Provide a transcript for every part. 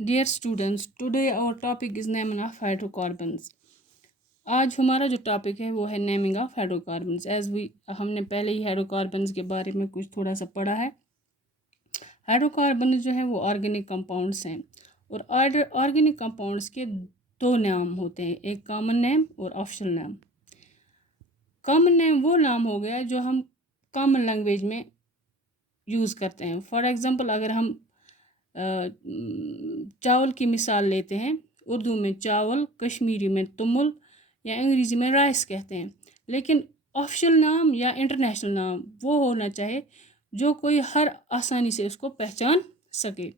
Dear students, today our topic is naming of hydrocarbons. आज हमारा जो टॉपिक है वो है नेमिंग ऑफ हाइड्रोकार्बन्स। हमने पहले ही हाइड्रोकार्बन्स के बारे में कुछ थोड़ा सा पढ़ा है। हाइड्रोकार्बन जो है वो ऑर्गेनिक कंपाउंड्स हैं और ऑर्गेनिक कंपाउंड्स के दो नाम होते हैं, एक कॉमन नेम और ऑप्शनल नेम। कॉमन नेम वो नाम हो गया जो हम कॉमन लैंग्वेज में यूज़ करते हैं। फॉर एग्ज़ाम्पल, अगर हम चावल की मिसाल लेते हैं, उर्दू में चावल, कश्मीरी में तुमुल या अंग्रेज़ी में राइस कहते हैं। लेकिन ऑफिशियल नाम या इंटरनेशनल नाम वो होना चाहिए जो कोई हर आसानी से उसको पहचान सके।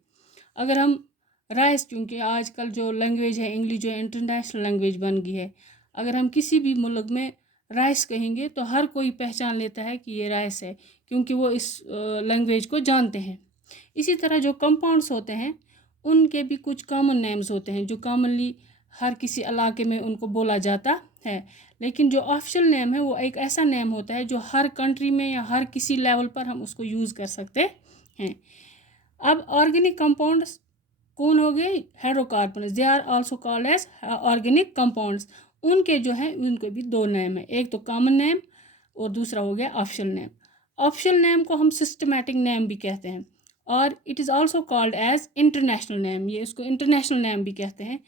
अगर हम राइस, क्योंकि आजकल जो लैंग्वेज है इंग्लिश जो इंटरनेशनल लैंग्वेज बन गई है, अगर हम किसी भी मुल्क में राइस कहेंगे तो हर कोई पहचान लेता है कि ये राइस है, क्योंकि वो इस लैंग्वेज को जानते हैं। इसी तरह जो कंपाउंड्स होते हैं उनके भी कुछ कॉमन नेम्स होते हैं जो कॉमनली हर किसी इलाके में उनको बोला जाता है। लेकिन जो ऑफिशियल नेम है वो एक ऐसा नेम होता है जो हर कंट्री में या हर किसी लेवल पर हम उसको यूज़ कर सकते हैं। अब ऑर्गेनिक कंपाउंड्स कौन हो गए? Hydrocarbons. They are also called as organic compounds. उनके जो है उनके भी दो नेम है, एक तो कॉमन नेम और दूसरा हो गया ऑप्शनल नेम। ऑप्शनल नेम को हम सिस्टमैटिक नेम भी कहते हैं और it is also called as international name. ये इसको इंटरनेशनल नेम भी कहते हैं।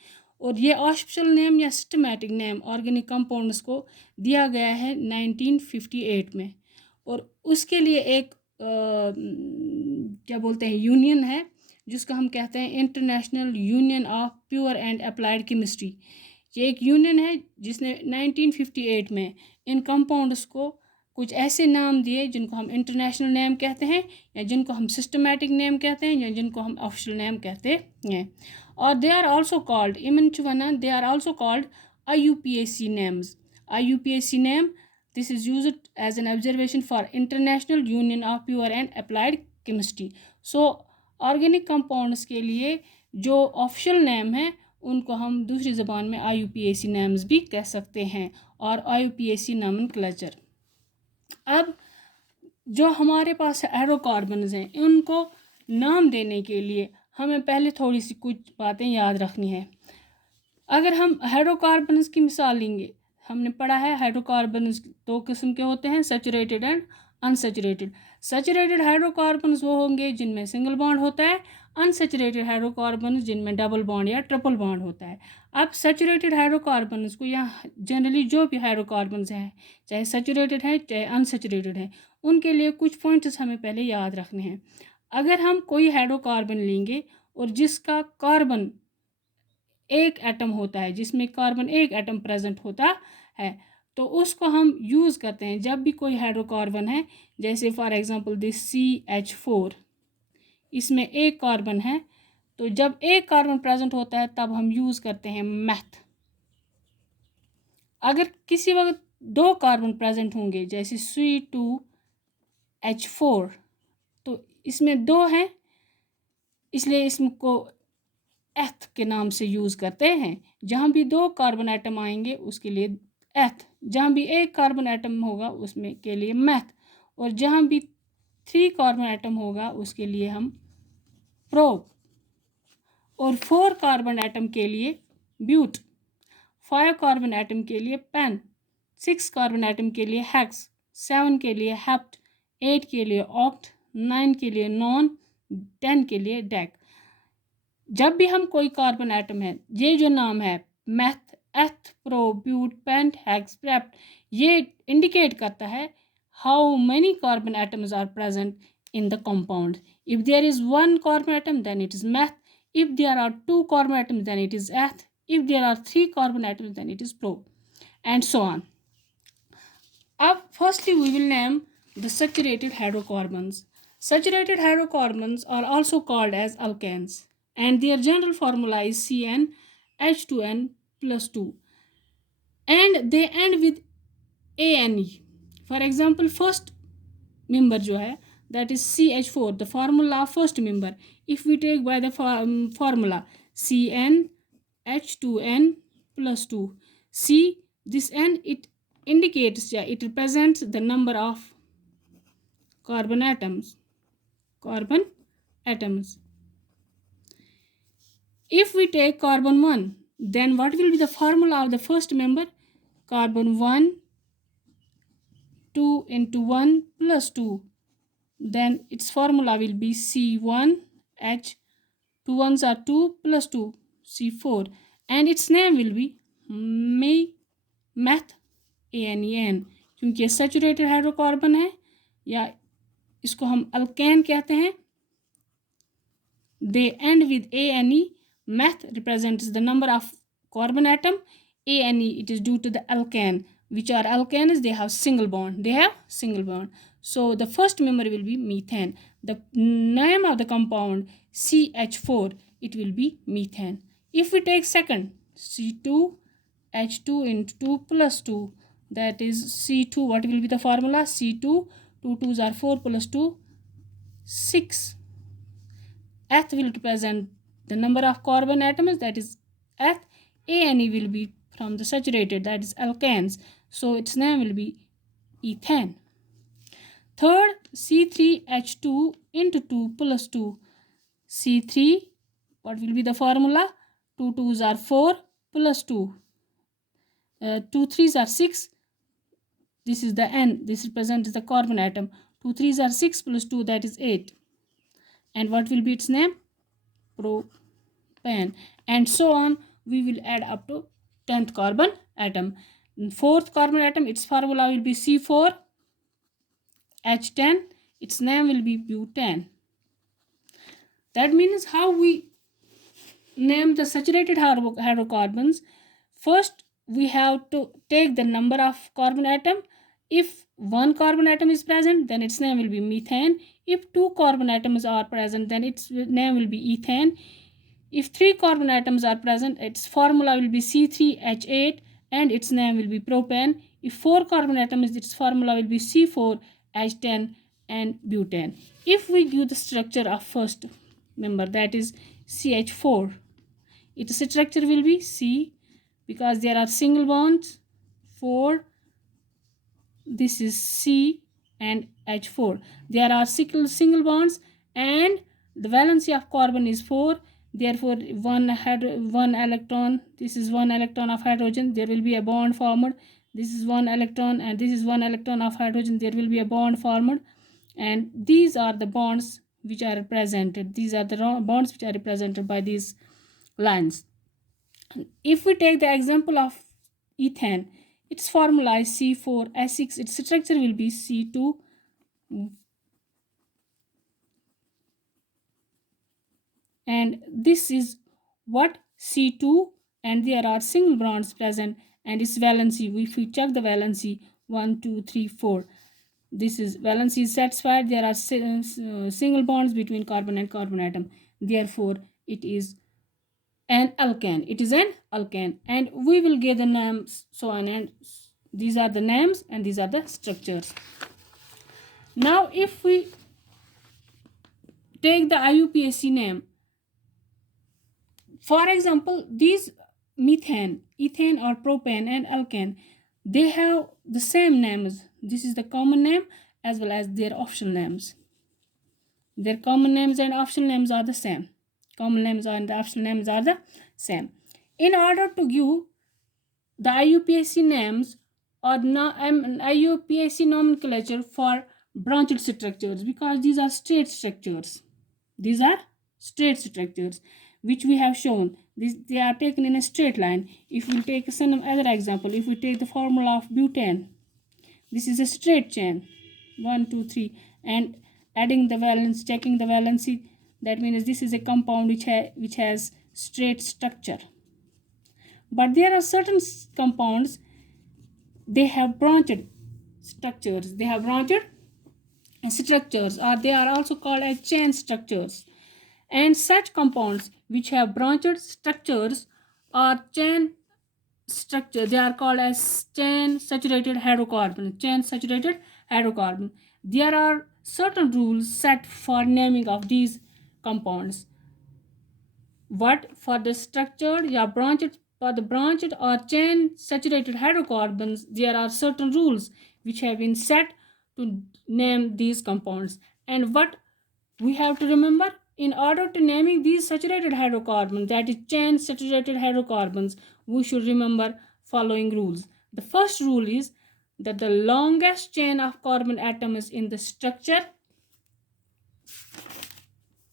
और ये ऑप्शनल नेम या सिस्टमैटिक नेम ऑर्गेनिक कंपाउंड्स को दिया गया है 1958 में। और उसके लिए एक क्या बोलते हैं, यूनियन है जिसको हम कहते हैं international union of pure and applied chemistry. ये एक यूनियन है जिसने 1958 में इन कंपाउंड्स को कुछ ऐसे नाम दिए जिनको हम इंटरनेशनल नेम कहते हैं या जिनको हम सिस्टमैटिक नेम कहते हैं या जिनको हम ऑफिशियल नेम कहते हैं। और they are also called they are also called IUPAC names. IUPAC name, this is used as an observation for International Union of Pure and Applied Chemistry. So organic compounds के लिए जो official name है उनको हम दूसरी ज़बान में IUPAC names भी कह सकते हैं और IUPAC नॉमेनक्लेचर। अब जो हमारे पास हाइड्रोकार्बन्स हैं उनको नाम देने के लिए हमें पहले थोड़ी सी कुछ बातें याद रखनी है। अगर हम हाइड्रोकार्बन्स की मिसाल लेंगे, हमने पढ़ा है हाइड्रोकार्बन्स दो किस्म के होते हैं, saturated and unsaturated. Saturated hydrocarbons वो होंगे जिनमें सिंगल बॉन्ड होता है, अनसैचुरेटेड हाइड्रोकार्बन्स जिनमें डबल बॉन्ड या ट्रिपल बॉन्ड होता है। अब सैचुरेटेड हाइड्रोकार्बन्स को या जनरली जो भी हाइड्रोकार्बन्स हैं, चाहे सैचुरेटेड है चाहे अनसैचुरेटेड है, उनके लिए कुछ पॉइंट्स हमें पहले याद रखने हैं। अगर हम कोई हाइड्रोकार्बन लेंगे और जिसका कार्बन एक एटम होता है, जिसमें कार्बन एक एटम प्रेजेंट होता है, तो उसको हम यूज़ करते हैं जब भी कोई हाइड्रोकार्बन है। जैसे फॉर एग्जांपल दिस CH4, इसमें एक कार्बन है, तो जब एक कार्बन प्रेजेंट होता है तब हम यूज़ करते हैं मैथ। अगर किसी वक्त दो कार्बन प्रेजेंट होंगे जैसे C2H4, तो इसमें दो हैं इसलिए इसको एथ के नाम से यूज़ करते हैं। जहाँ भी दो कार्बन एटम आएंगे उसके लिए एथ, जहाँ भी एक कार्बन एटम होगा उसमें के लिए मैथ, और जहाँ भी 3 कार्बन एटम होगा उसके लिए हम प्रोप, और 4 कार्बन एटम के लिए ब्यूट, 5 कार्बन एटम के लिए पेन, 6 कार्बन एटम के लिए हेक्स, 7 के लिए हेप्ट, 8 के लिए ऑक्ट, 9 के लिए नॉन, 10 के लिए डेक। जब भी हम कोई कार्बन एटम है, ये जो नाम है meth, eth, pro, bute, pent, hex, hept, ये इंडिकेट करता है how many carbon atoms are present in the compound. If there is one carbon atom, then it is meth. If there are 2 carbon atoms, then it is eth. If there are 3 carbon atoms, then it is pro, and so on. Firstly, we will name the saturated hydrocarbons. Saturated hydrocarbons are also called as alkanes, and their general formula is CnH2n plus 2, and they end with ANE. For example, first member जो है, that is CH4, the formula of first member. If we take by the formula CnH2n plus 2, C, this n, it indicates, it represents the number of carbon atoms. If we take carbon 1, then what will be the formula of the first member? Carbon 1, 2 into 1 plus 2. Then its formula will be C1H, 2 ones are 2 plus 2, C4. And its name will be meth ANEN, क्योंकि ये saturated hydrocarbon है या इसको हम alkane कहते हैं. They end with ANE. Meth represents the number of carbon atom. ANE, it is due to the alkane. Which are alkanes? They have single bond. So the first member will be methane. The name of the compound CH4, it will be methane. If we take second, C2, H2 into 2 plus 2, that is C2. What will be the formula? C2, 2 2s are 4 plus 2, 6. Eth will represent the number of carbon atoms, that is eth. ANE will be from the saturated, that is alkanes. So its name will be ethane. Third, C3H2 into 2 plus 2. C3, what will be the formula? 2 2s are 4 plus 2. 2 3s are 6. This is the N. This represents the carbon atom. 2 3s are 6 plus 2, that is 8. And what will be its name? Propane. And so on. We will add up to 10th carbon atom. Fourth carbon atom, its formula will be C4H10. Its name will be butane. That means how we name the saturated hydrocarbons. First, we have to take the number of carbon atom. If one carbon atom is present, then its name will be methane. If two carbon atoms are present, then its name will be ethane. If 3 carbon atoms are present, its formula will be C3H8 and its name will be propane. If 4 carbon atoms, its formula will be C4H10 and butane. If we give the structure of first member, that is CH4, its structure will be C, because there are single bonds, 4. This is C and H4. There are single bonds and the valency of carbon is 4. Therefore, one electron, this is 1 electron of hydrogen, there will be a bond formed. This is 1 electron and this is 1 electron of hydrogen, there will be a bond formed. And these are the bonds which are represented. These are the bonds which are represented by these lines. If we take the example of ethane, its formula is C4H6. Its structure will be C2. And this is what C2, and there are single bonds present, and its valency, if we check the valency, 1 2 3 4, this is valency is satisfied. There are single bonds between carbon and carbon atom. Therefore, it is an alkane. It is an alkane, and we will get the names so on, and these are the names and these are the structures. Now, if we take the IUPAC name, for example, these methane, ethane or propane and alkane, they have the same names. This is the common name as well as their optional names. Their common names and optional names are the same. Common names and the optional names are the same. In order to give the IUPAC names or IUPAC nomenclature for branched structures, because these are straight structures. These are straight structures which we have shown. They are taken in a straight line. If we take some other example, if we take the formula of butane, this is a straight chain, 1 2 3, and adding the valence, checking the valency, that means this is a compound which has straight structure. But there are certain compounds, they have branched structures. They have branched structures, or they are also called as chain structures. And such compounds which have branched structures or chain structure, they are called as chain saturated hydrocarbon. Chain saturated hydrocarbon. There are certain rules set for naming of these compounds. What for the structured, yeah, branched, for the branched or chain saturated hydrocarbons, there are certain rules which have been set to name these compounds. And what we have to remember, in order to naming these saturated hydrocarbons, that is chain saturated hydrocarbons, we should remember following rules. The first rule is that the longest chain of carbon atoms in the structure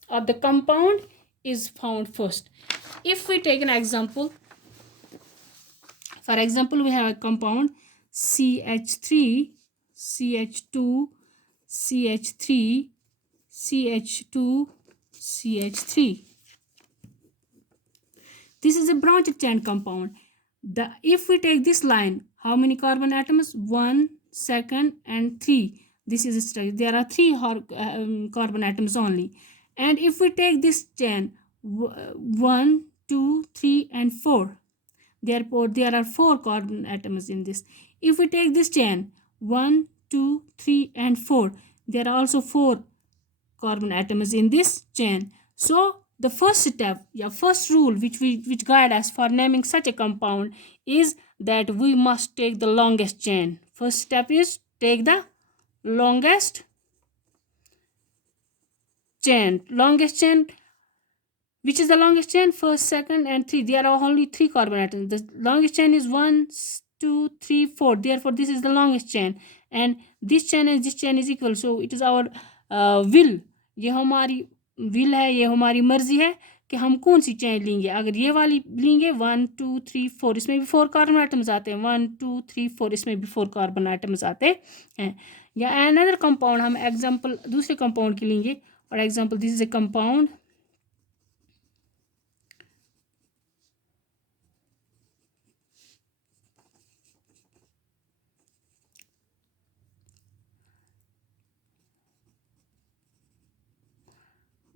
of the compound is found first. If we take an example, for example, we have a compound CH3, CH2, CH3, CH2, CH3. This is a branched chain compound. If we take this line, how many carbon atoms? 1, 2, and 3. This is a structure. There are 3 carbon atoms only. And if we take this chain, 1, 2, 3, and 4. Therefore, there are 4 carbon atoms in this. If we take this chain, 1, 2, 3, and 4. There are also 4 carbon atoms in this chain. So the first step, first rule which guide us for naming such a compound is that we must take the longest chain. First step is take the longest chain. Longest chain. Which is the longest chain? First, second, and 3. There are only 3 carbon atoms. The longest chain is 1, 2, 3, 4. Therefore, this is the longest chain. And this chain and this chain is equal. So, it is our will. ये हमारी will है, ये हमारी मर्जी है कि हम कौन सी चेन लेंगे. अगर ये वाली लेंगे 1, 2, 3, 4, इसमें भी 4 कार्बन आइटम्स आते हैं. 1, 2, 3, 4, इसमें भी 4 कार्बन आइटम्स आते हैं. या अनदर कंपाउंड हम एग्जांपल दूसरे कंपाउंड के लेंगे. For example this is a compound.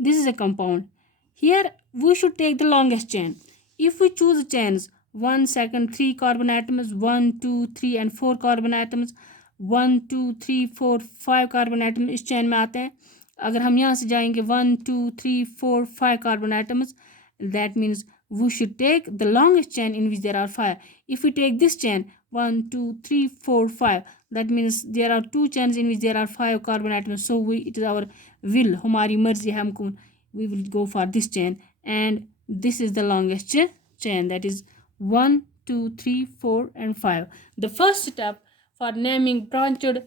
This is a compound. Here we should take the longest chain. If we choose chains 1, 2, 3 carbon atoms, 1, 2, 3 and 4 carbon atoms, 1, 2, 3, 4, 5 carbon atoms इस चैन में आते हैं. अगर हम यहाँ से जाएंगे 1, 2, 3, 4, 5 carbon atoms, that means we should take the longest chain in which there are 5. If we take this chain 1, 2, 3, 4, 5, that means there are 2 chains in which there are 5 carbon atoms. So it is our will, हमारी मर्जी है हमको, we will go for this chain, and this is the longest chain, that is 1, 2, 3, 4 and 5. The first step for naming branched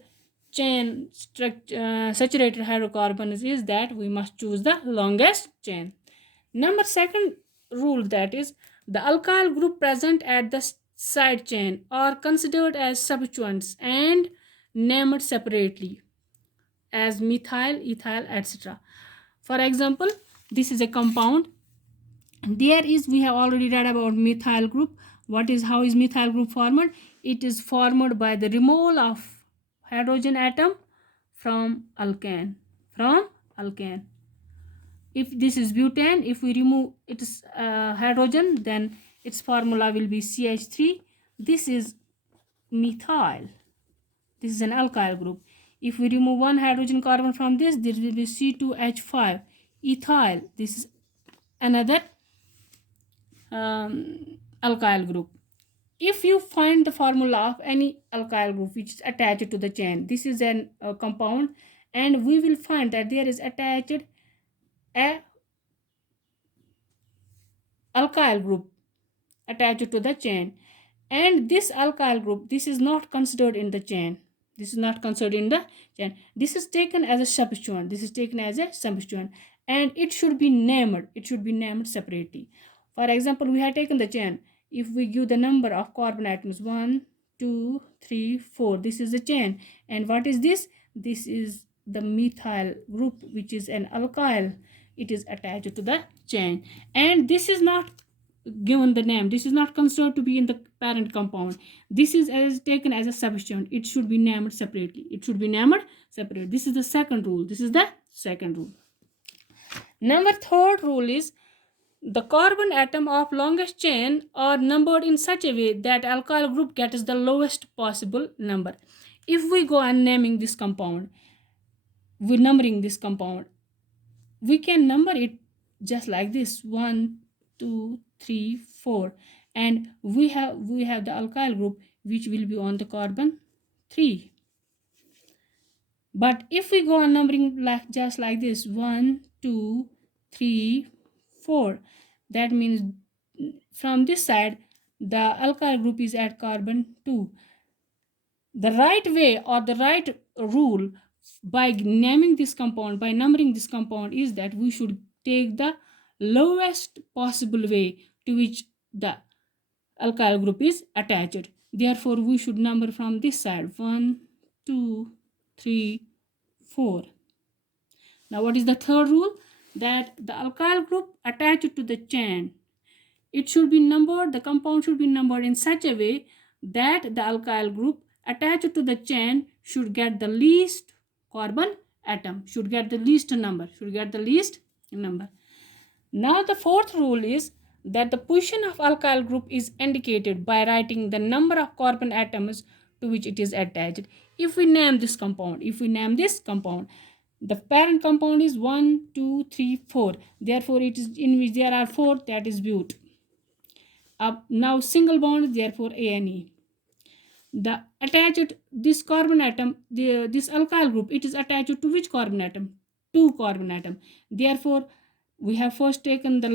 chain saturated hydrocarbons is that we must choose the longest chain. Number second rule, that is the alkyl group present at the side chain are considered as substituents and named separately as methyl, ethyl, etc. For example, this is a compound. We have already read about methyl group. How is methyl group formed? It is formed by the removal of hydrogen atom from alkane. If this is butane, if we remove its hydrogen, then its formula will be CH3. This is methyl. This is an alkyl group. If we remove one hydrogen carbon from this, there will be C2H5. Ethyl. This is another alkyl group. If you find the formula of any alkyl group which is attached to the chain, this is an compound, and we will find that there is attached a alkyl group attached to the chain, and this alkyl group, this is not considered in the chain. This is taken as a substituent. And it should be named separately. For example, we have taken the chain. If we give the number of carbon atoms 1, 2, 3, 4, this is the chain. And what is this? This is the methyl group, which is an alkyl. It is attached to the chain, and this is not given the name. This is not considered to be in the parent compound. This is taken as a substituent. It should be named separately. This is the second rule. Number third rule is the carbon atom of longest chain are numbered in such a way that alkyl group gets the lowest possible number. If we go on naming this compound, we can number it just like this: 1, 2, 3, 4, and we have the alkyl group which will be on the carbon 3. But if we go on numbering just like this: 1, 2, 3, 4. That means from this side the alkyl group is at carbon 2. The right way or the right rule by naming this compound, by numbering this compound, is that we should take the lowest possible way to which the alkyl group is attached. Therefore, we should number from this side 1, 2, 3, 4. Now, what is the third rule? That the alkyl group attached to the chain, it should be numbered, the compound should be numbered in such a way that the alkyl group attached to the chain should get the least carbon atom, should get the least number, Now the fourth rule is that the position of alkyl group is indicated by writing the number of carbon atoms to which it is attached. If we name this compound, the parent compound is 1, 2, 3, 4. Therefore, it is in which there are 4, that is but. Now single bond, therefore ANE. The attached this carbon atom, this alkyl group, it is attached to which carbon atom? 2 carbon atom. Therefore, we have first taken the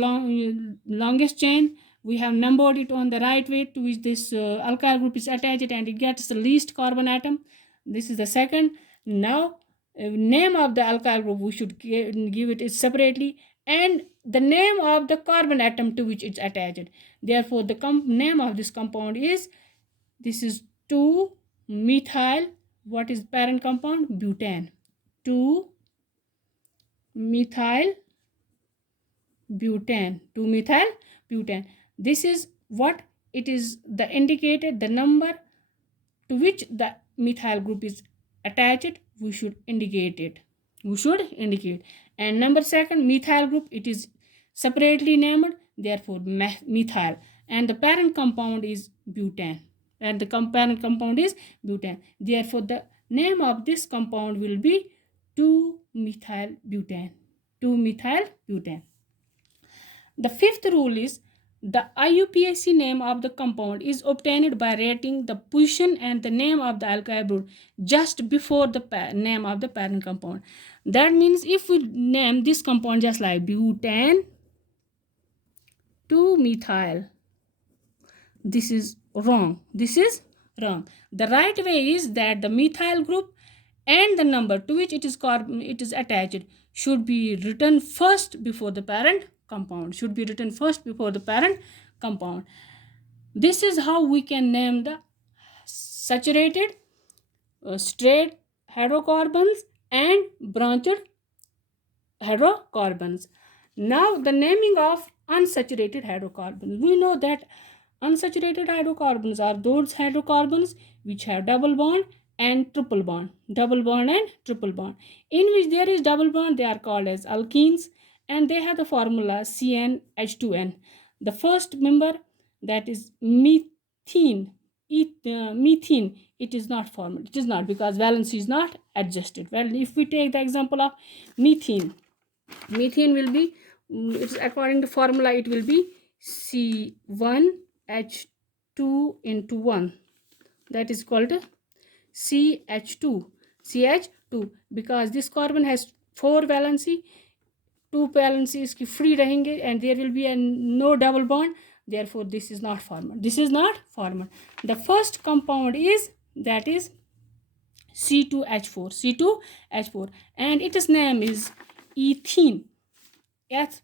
longest chain. We have numbered it on the right way to which this alkyl group is attached, and it gets the least carbon atom. This is the second. Now, name of the alkyl group we should give it separately, and the name of the carbon atom to which it's attached. Therefore, the name of this compound is, this is 2-methyl, what is parent compound? Butane. 2-methyl butane. 2-methyl butane. This is what it is, the indicated, the number to which the methyl group is attached, we should indicate it. And number second, methyl group, it is separately named, therefore methyl, and the parent compound is butane, therefore the name of this compound will be 2-methyl butane. The fifth rule is the IUPAC name of the compound is obtained by writing the position and the name of the alkyl group just before the name of the parent compound. That means if we name this compound just like butane 2-methyl, this is wrong. The right way is that the methyl group and the number to which it is attached should be written first before the parent compound. This is how we can name the saturated, straight hydrocarbons and branched hydrocarbons. Now the naming of unsaturated hydrocarbons. We know that unsaturated hydrocarbons are those hydrocarbons which have double bond and triple bond. In which there is double bond, they are called as alkenes, and they have the formula CnH2n. The first member, that is methene. Methene, it is not formed. It is not, because valency is not adjusted. Well, if we take the example of methene will be, it's according to formula, it will be C1H2 into 1. That is called CH2, because this carbon has 4 valency, 2 valency is free रहेंगे, and there will be no double bond. Therefore, this is not formed. The first compound is, that is C2H4, and its name is ethene. Eth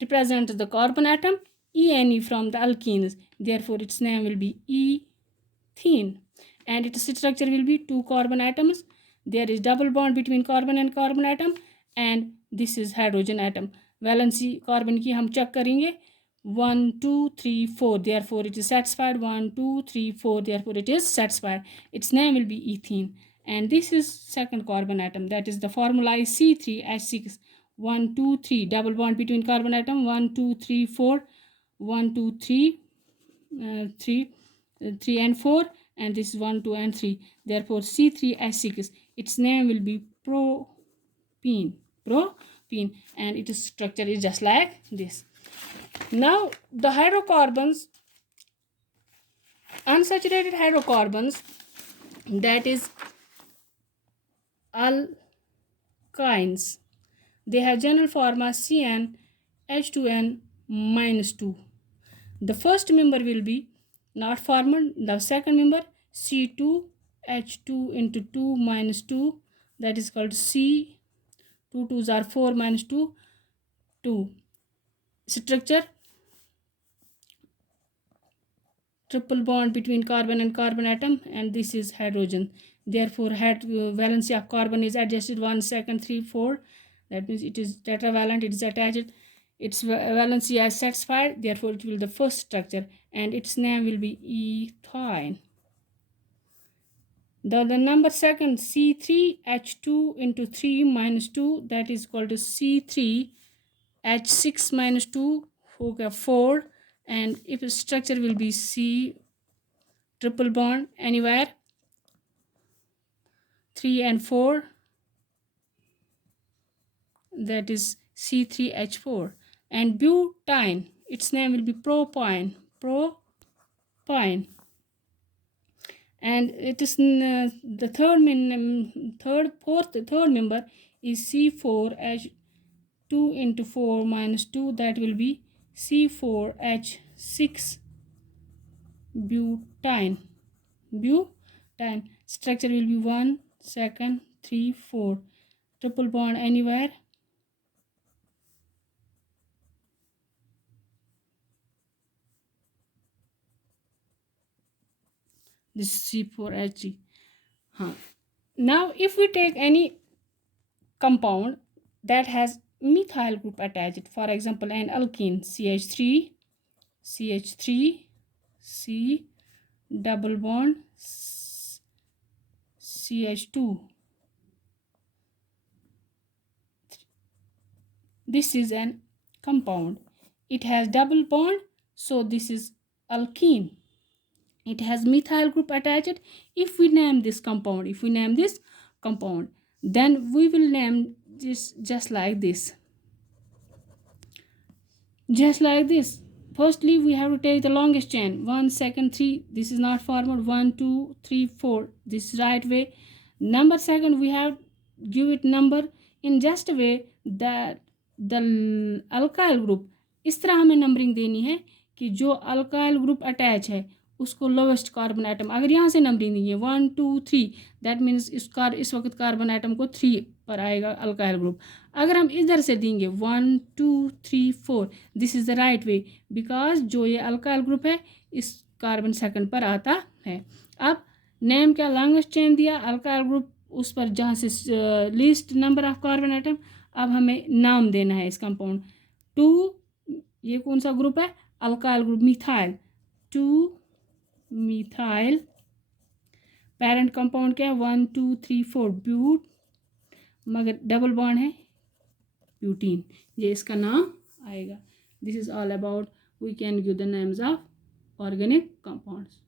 represents the carbon atom, ENE from the alkenes. Therefore, its name will be ethene, and its structure will be 2 carbon atoms. There is double bond between carbon and carbon atom, and this is hydrogen atom. Valency carbon की हम check करेंगे, 1, 2, 3, 4. Therefore, it is satisfied. 1, 2, 3, 4. Therefore, it is satisfied. Its name will be ethene, and this is second carbon atom. That is the formula is C3H6. 1, 2, 3. Double bond between carbon atom. 1, 2, 3, 4. 1, 2, 3. 3 and 4, and this is 1, 2, and 3. Therefore, C3H6. Its name will be propene, and its structure is just like this. Now, the hydrocarbons, unsaturated hydrocarbons, that is alkynes. They have general formula CnH2n minus 2. The first member will be not formed. The second member C2H2 into 2 minus 2, that is called C. 2 2s are 4 minus 2, 2. Structure: triple bond between carbon and carbon atom, and this is hydrogen. Therefore, valency of carbon is adjusted 1, 2, 3, 4. That means it is tetravalent, it is attached. Its valency is satisfied, therefore it will be the first structure, and its name will be ethine. The number second, C3H2 into 3 minus 2, that is called C3H6 minus 2, 4, and if structure will be C triple bond anywhere 3 and 4, that is C3H4. And butane, its name will be propyne, and it is the third member is C4H2 into 4 minus 2, that will be C4H6 butane. Structure will be 1, 2, 3, 4. Triple bond anywhere. This is C4H3. Now, if we take any compound that has methyl group attached, for example, an alkene CH3, C double bond CH2. This is an compound. It has double bond, so this is alkene. It has methyl group attached. If we name this compound, then we will name this just like this. Firstly, we have to take the longest chain. 1, 2, 3. This is not formed. 1, 2, 3, 4. This is right way. Number second, we have give it number in just a way that the alkyl group, इस तरह हमें numbering देनी है कि जो alkyl group attach है उसको lowest carbon atom, अगर यहाँ से नंबरिंग दी है 1, 2, 3, दैट मीन्स इस वक्त कार्बन एटम को 3 पर आएगा अल्काइल ग्रुप. अगर हम इधर से देंगे 1, 2, 3, 4, this is the right way, because जो ये अल्काइल ग्रुप है इस कार्बन सेकंड पर आता है. अब नेम क्या, लॉन्गेस्ट चेन दिया, अल्काइल ग्रुप उस पर जहाँ से least number of carbon atom. अब हमें नाम देना है इस कंपाउंड. 2, ये कौन सा ग्रुप है, alkyl group methyl, 2 methyl. Parent compound क्या है, 1, 2, 3, 4 ब्यूट, मगर डबल बॉन्ड है ब्यूटीन, ये इसका नाम आएगा. This is all about we can give the names of organic compounds.